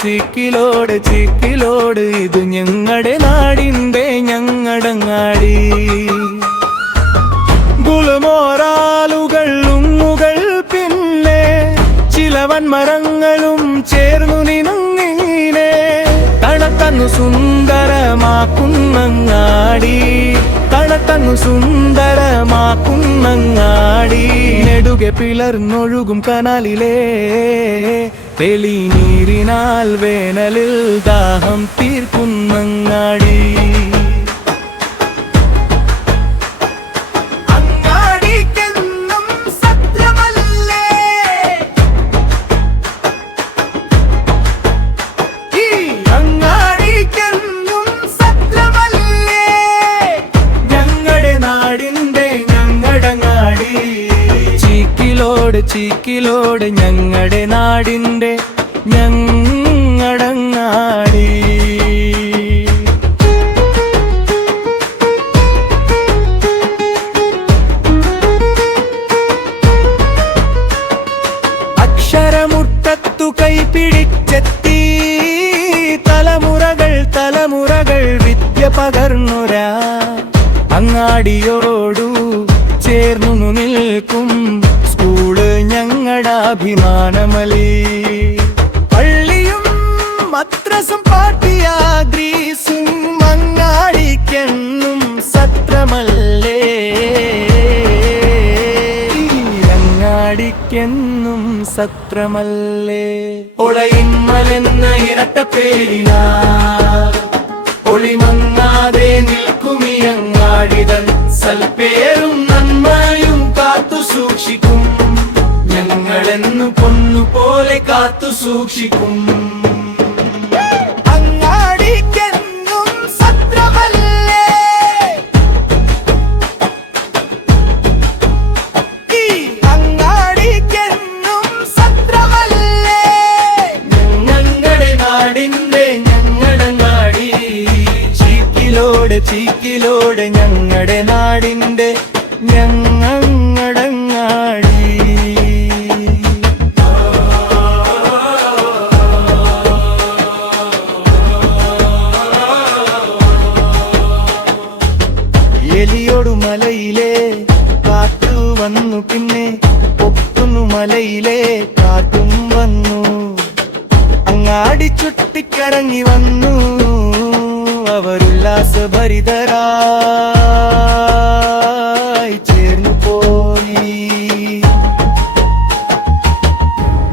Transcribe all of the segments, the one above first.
ചീക്കിലോട് ചീക്കിലോട് ഇത് ഞങ്ങളുടെ നാടിൻ്റെ ഞങ്ങടങ്ങാടി. ഗുലുമോറാലുകൾ ഉങ്ങുകൾ പിന്നെ ചിലവൻ മരങ്ങളും ചേർന്നു നിന്നീനെ തണുത്തന്നു സുന്ദരമാക്കുന്നങ്ങാടി. തണുത്തന്നു സുന്ദരമാക്കുന്നങ്ങാടി. നെടുകെ പിളർന്നൊഴുകും കനാലിലെ തെളിനീരിനാൽ വേനലിൽ ദാഹം തീർക്കുന്നങ്ങാടി. ചീക്കിലോട് ഞങ്ങളുടെ നാടിൻ്റെ ഞങ്ങടങ്ങാടി. അക്ഷരമുട്ടത്തു കൈപിടിച്ചെത്തി തലമുറകൾ തലമുറകൾ വിദ്യ പകർന്നുരാ അങ്ങാടിയോടു ചേർന്നു നിൽക്കും സ്കൂള് ഞങ്ങളുടെ അഭിമാനമലി. പള്ളിയും മദ്രസും പാട്ടിയാ ഗ്രീസും അങ്ങാടിക്കെന്നും സത്രമല്ലേ. അങ്ങാടിക്കെന്നും സത്രമല്ലേ. ഒളയിന്മലെന്ന ഇരട്ടപ്പേരിനാ ഒളിമങ്ങാതെ നിൽക്കുമി അങ്ങാടിതൻ സൽപ്പേരും നന്മയും കാത്തു സൂക്ഷിക്കും. ഞങ്ങളെന്നു പൊന്നുപോലെ കാത്തു സൂക്ഷിക്കും. അങ്ങാടിക്കെന്നും സത്രമല്ലേ. ഈ അങ്ങാടിക്കെന്നും സത്രമല്ലേ. ഞങ്ങളുടെ നാടിൻ്റെ ഞങ്ങടങ്ങാടി. ചീക്കിലോട് ഞങ്ങളുടെ നാടിൻ്റെ ഞങ്ങടങ്ങാടി. എലിയോടു മലയിലെ കാറ്റു വന്നു പിന്നെ ഒക്കുന്നു മലയിലെ കാറ്റും വന്നു. അങ്ങാടി ചുട്ടിക്കറങ്ങി വന്നു അവരുല്ലാസഭരിതരായി ചേർന്നു പോയി.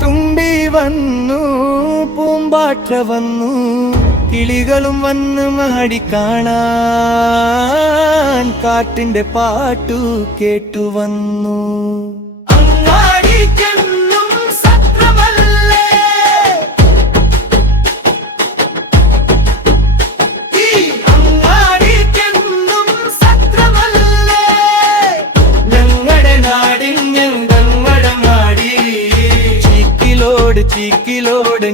തുമ്പി വന്നു പൂമ്പാറ്റ വന്നു കിളികളും വന്നു മഹടി കാണാൻ കാറ്റിന്റെ പാട്ടു കേട്ടു വന്നു. ചീക്കിലോട്